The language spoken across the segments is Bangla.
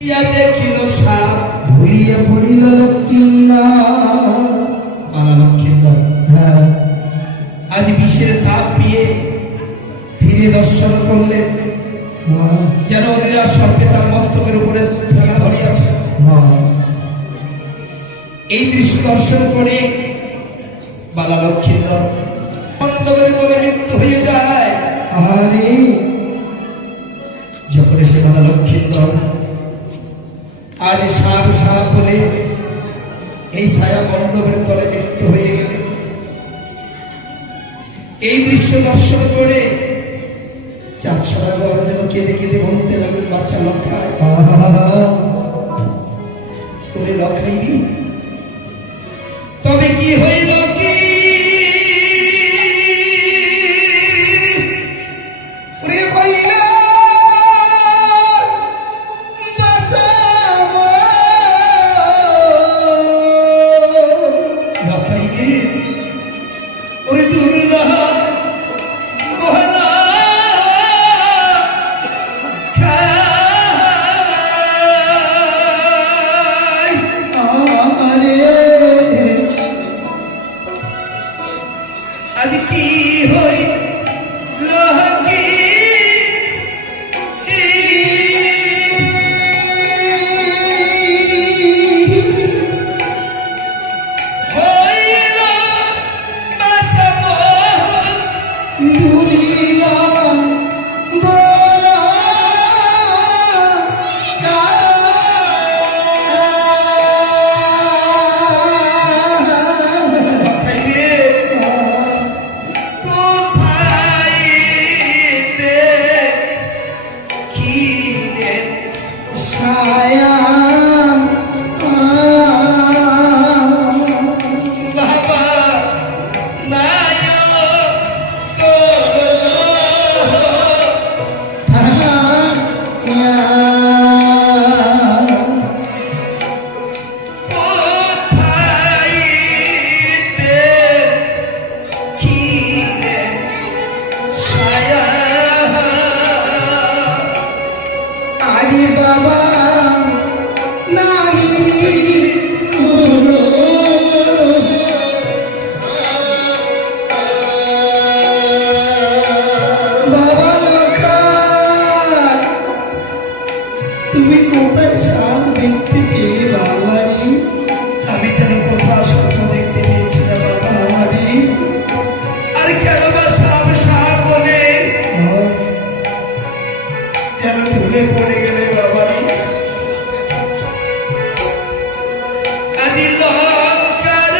দেখিল সাপ ভুলিয়া পড়িল লক্ষ্মীন্দর। হ্যাঁ, আজ বিষের তাপ পেয়ে ফিরে দর্শন করলেন, যেন অনিরা সর্বে তার মস্তকের উপরে ফেলা ধরিয়াছে। এই দৃশ্য দর্শন করে বালা লক্ষ্মীন্দর মণ্ডপের তলে মৃত্যু হয়ে যায়। আরে যখন এসে বালা লক্ষ্মীন্দর আজ সাপ সাপ বলে এই ছায়া মণ্ডপের তলে মৃত্যু হয়ে গেল। এই দৃশ্য দর্শন করে চাঁদ সারা ঘর যেন কেঁদে কেঁদে বলতে লাগলো, বাচ্চা লক্ষায় তুমি লক্ষাইনি, তবে কি হইল কি আজ কি হই তুমি কোথায় সাপ দেখতে পেলে বাবারি? আমি যেন কোথাও স্বপ্ন দেখতে পেয়েছিলাম বাবারি। আর কেন বা সাপ সাপ বলে যেন ভুলে পড়ে গেলে বাবারি। আজি লঙ্কার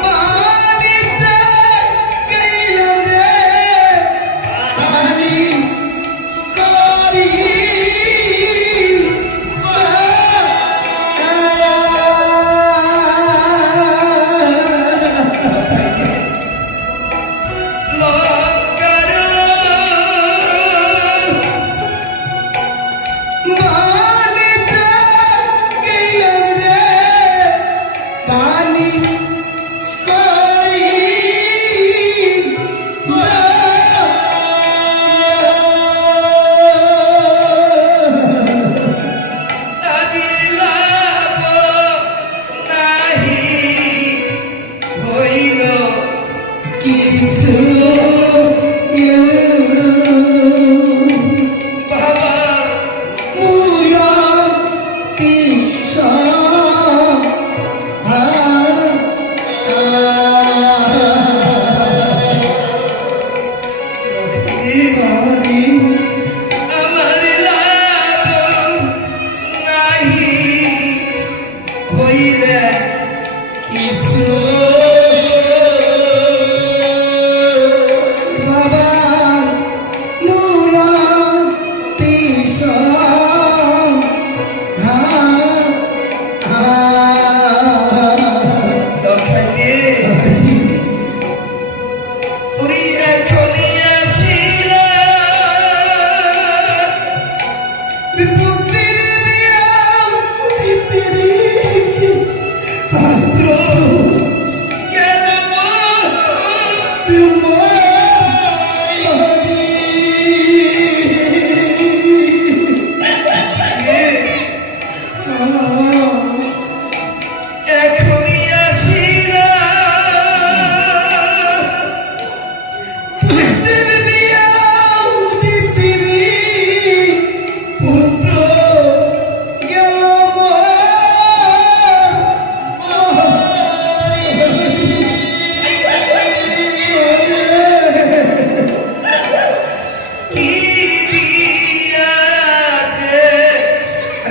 বাড়িতে গেলাম রে, আমি করি লঙ্কার বাড়িতে গেলাম রে, পানি করি আজি লাভ নাহি হইল কিছু বাবা। মূল কিশোর আমার লাভ নাহি হইলে কিছু বাবা মূল কিশোর লক্ষাই রে উনি এখনই আসিল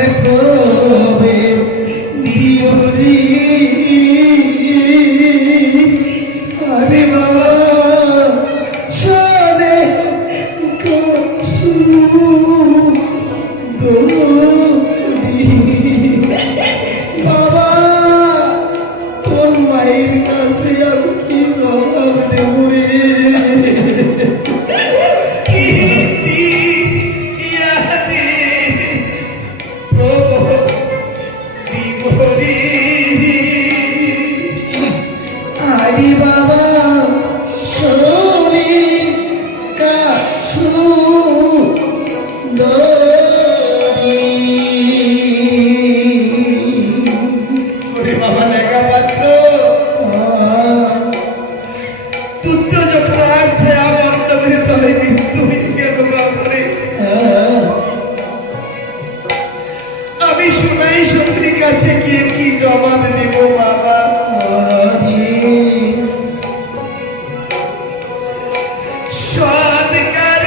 আরে প্রবে দিওরি আরে বাবা শোনে কসু বাবা তোর মায়ের কাছে আমি কি জবাব দেব রে আরে বাবা শোনে কাসু ওরে বাবা লেখা পাত্র পুত্র যখন আসছে আমি অন্তরে তলে মৃত্যু হয়ে গেল বাবারে। আমি শোনাই শত্রীর কাছে গিয়ে কি জবাব দেব বাবা? সৎকার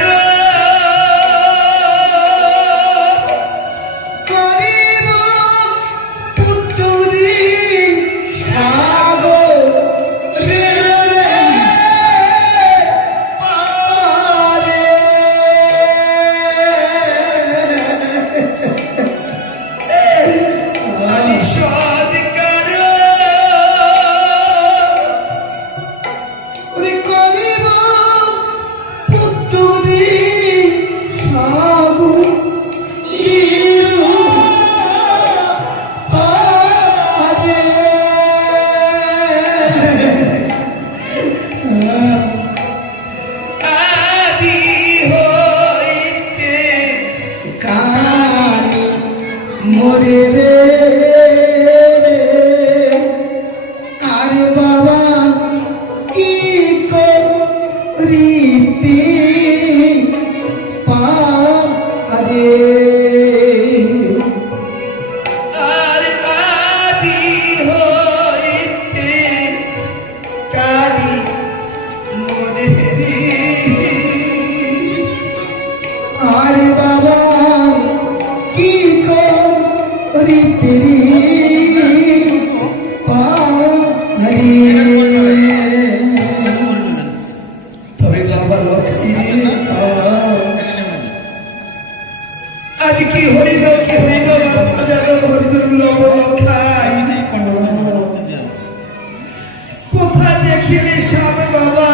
করিব পুত্রি সাগর রে পারে আমি সৎকার ওরে করিব পুত্রি সাগর আদি হইতে কানি মরে রে আরে বাবা কি করিতে পারে আর আদি হইতে কালি মরে রে। আরে বাবা কি করিতে পারে তবে বাবা লক্ষ্মী রে, আজ কি হইল মাথা যেন বন্ধুর লবলক্ষায় কোথা দেখিলে সব বাবা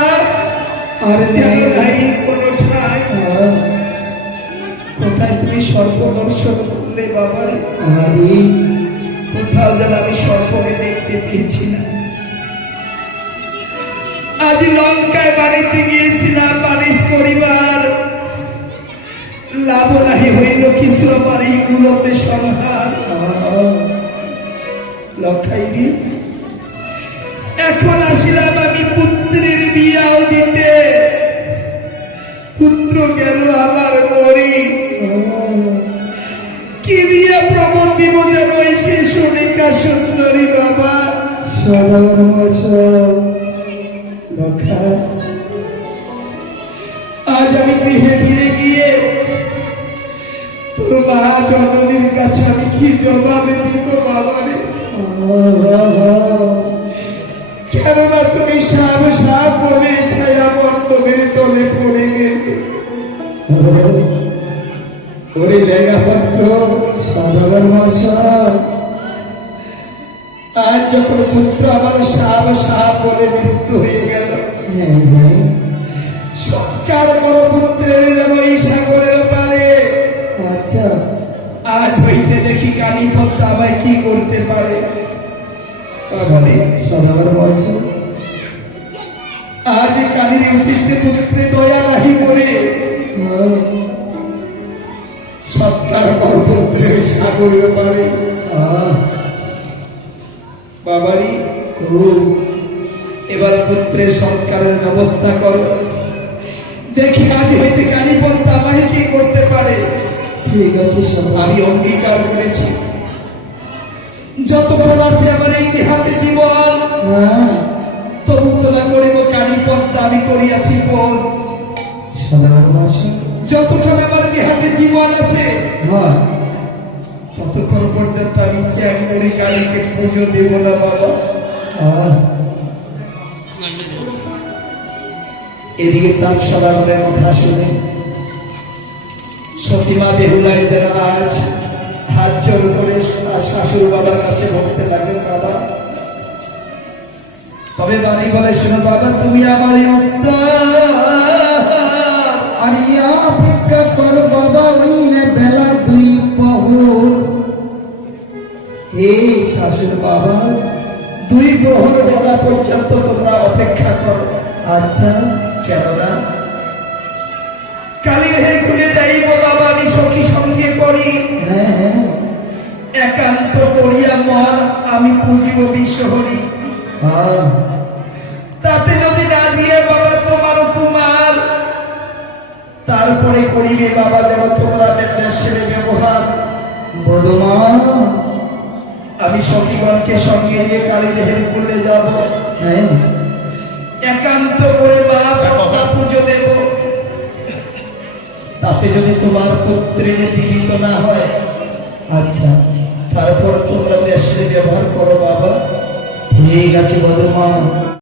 আর যেন নাই কোনো ঠাই। কোথায় তুমি সর্প দর্শন করলে বাবা রে? আরে কোথাও যেন আমি সর্পকে দেখতে পেয়েছি না। আজ লঙ্কায় বাড়িতে গিয়েছিলাম বারিশ করিবার, লাভ নাহি হইল কিছু আমার এইগুলোতে সংহার। লক্ষাইনি এখন আসিলাম আমি পুত্রের বিয়াও দিতে, পুত্র গেল আমার মরি। কি দিয়া প্রবল দিব যেন এসে সোনিকা সুন্দরী বাবা। লক্ষা আজ আমি গৃহে ফিরে গিয়ে তোর মা জননীর কাছে আমি কি জবাব দিব বাবা রে? কেননা তুমি সাপ সাপ বলে ছায়া মণ্ডপের তলে পড়ে গেলে। ওরে লেগা পাত্র সদাগর মশাই আজ যখন পুত্র আমার সাপ সাপ বলে মৃত্যু হয়ে গেল, সৎকার করো পুত্রের যেন এই সাগরের পারে। আচ্ছা আজ হইতে দেখি কানি পদ্মা আমায় কি করতে পারে। বলে সদাগর মশাই আজ কালির উচিতে পুত্রে দয়া নাহি করে সৎকার করো পুত্রের সাগরের পারে। বাবারি এবার পুত্রের সৎকারের ব্যবস্থা করো, দেখি আজ হইতে কানি পদ্মা আমায় কি করতে পারে। ঠিক আছে আমি অঙ্গীকার করেছি যতক্ষণ আছে আমার এই দেহাতে জীবন তবু তোলা করিব কানি পদ্মা আমি করিয়াছি পণ। যতক্ষণ আমার দেহাতে জীবন আছে ততক্ষণ পর্যন্ত আমি চ্যাংমুড়ি কালীকে পুজো দেব না বাবা। এদিকে চাঁদ সদাগরের কথা শুনে সতীমা বেহুলায় যেন আজ হাত জোর করে শাশুড় বাবার কাছে বলতে লাগলেন, বাবা তবে বাড়ি বলে, শোনো বাবা তুমি আমারই উত্তর, আর অপেক্ষা কর বাবা, ওই বেলা 2 প্রহর। এই শাশুড় বাবা 2 প্রহর বেলা পর্যন্ত তোমরা অপেক্ষা করো। আচ্ছা, কেননা কালী ভের খুলে যাইব বাবা, আমি সখী সঙ্গে করি হ্যাঁ হ্যাঁ, একান্ত করিয়া মন আমি পুজিব বিশ্বহরি। তাতে যদি না দিয়ে বাবা তোমার কুমার, তারপরে করিবে বাবা যেন তোমরা দেশের ব্যবহার। বদমা আমি সখীগণকে সঙ্গে নিয়ে কালী দেহের খুলে যাব, হ্যাঁ, একান্ত করে বাবা পুজো দেব। তাতে যদি তোমার পুত্রের জীবিত না হয়, আচ্ছা তারপর তোমরা দেশের ব্যবহার করো বাবা। ঠিক আছে বদমা।